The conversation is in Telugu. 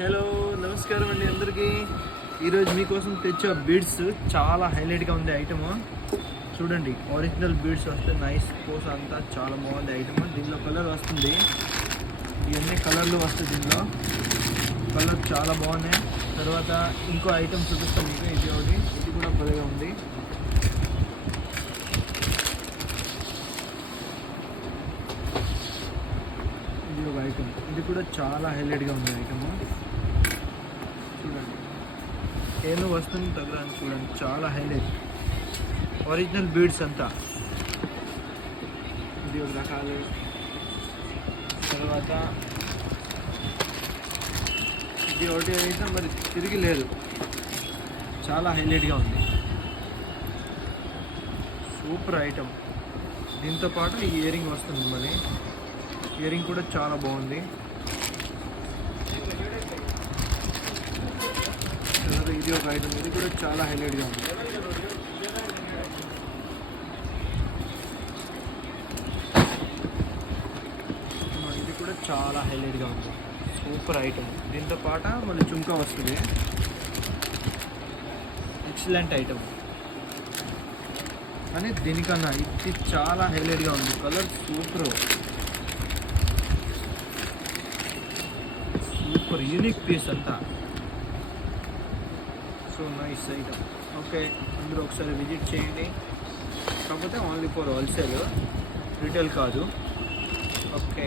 హలో నమస్కారం అండి అందరికీ. ఈరోజు మీకోసం తెచ్చే బీడ్స్ చాలా హైలైట్గా ఉంది ఐటమ్. చూడండి, ఒరిజినల్ బీడ్స్ వస్తే నైస్ పోస్ అంతా చాలా బాగుంది ఐటమ్. దీనిలో కలర్ వస్తుంది, ఇవన్నీ కలర్లు వస్తాయి. దీనిలో కలర్ చాలా బాగున్నాయి. తర్వాత ఇంకో ఐటమ్ చూపిస్తాను మీకు. ఇది ఒకటి, ఇది కూడా భలేగా ఉంది. ఇది ఒక ఐటమ్, ఇది కూడా చాలా హైలైట్గా ఉంది ఐటమ్. చూడండి, ఏదో వస్తుంది తగ్గడానికి. చూడండి, చాలా హైలైట్ ఒరిజినల్ బీడ్స్ అంతా. ఇది ఒక రకాలు. తర్వాత ఇది ఒకటి అయితే మరి తిరిగి లేదు, చాలా హైలైట్గా ఉంది. Super item. దీంతో పాటు ఈ ఇయరింగ్ వస్తుంది. మరి ఇయరింగ్ కూడా చాలా బాగుంది. ఇది ఒక ఐటమ్, ఇది కూడా చాలా హైలైట్గా ఉంది. ఇది కూడా చాలా హైలైట్గా ఉంది. Super item. దీంతో పాటు మళ్ళీ చుంకా వస్తుంది. Excellent item. కానీ దీనికన్నా ఇది చాలా హైలైట్గా ఉంది. Colour super super unique piece అంతా. So nice item. ఓకే, అందరూ ఒకసారి విజిట్ చేయండి. కాకపోతే ఓన్లీ ఫర్ హోల్సేల్, రీటైల్ కాదు. ఓకే.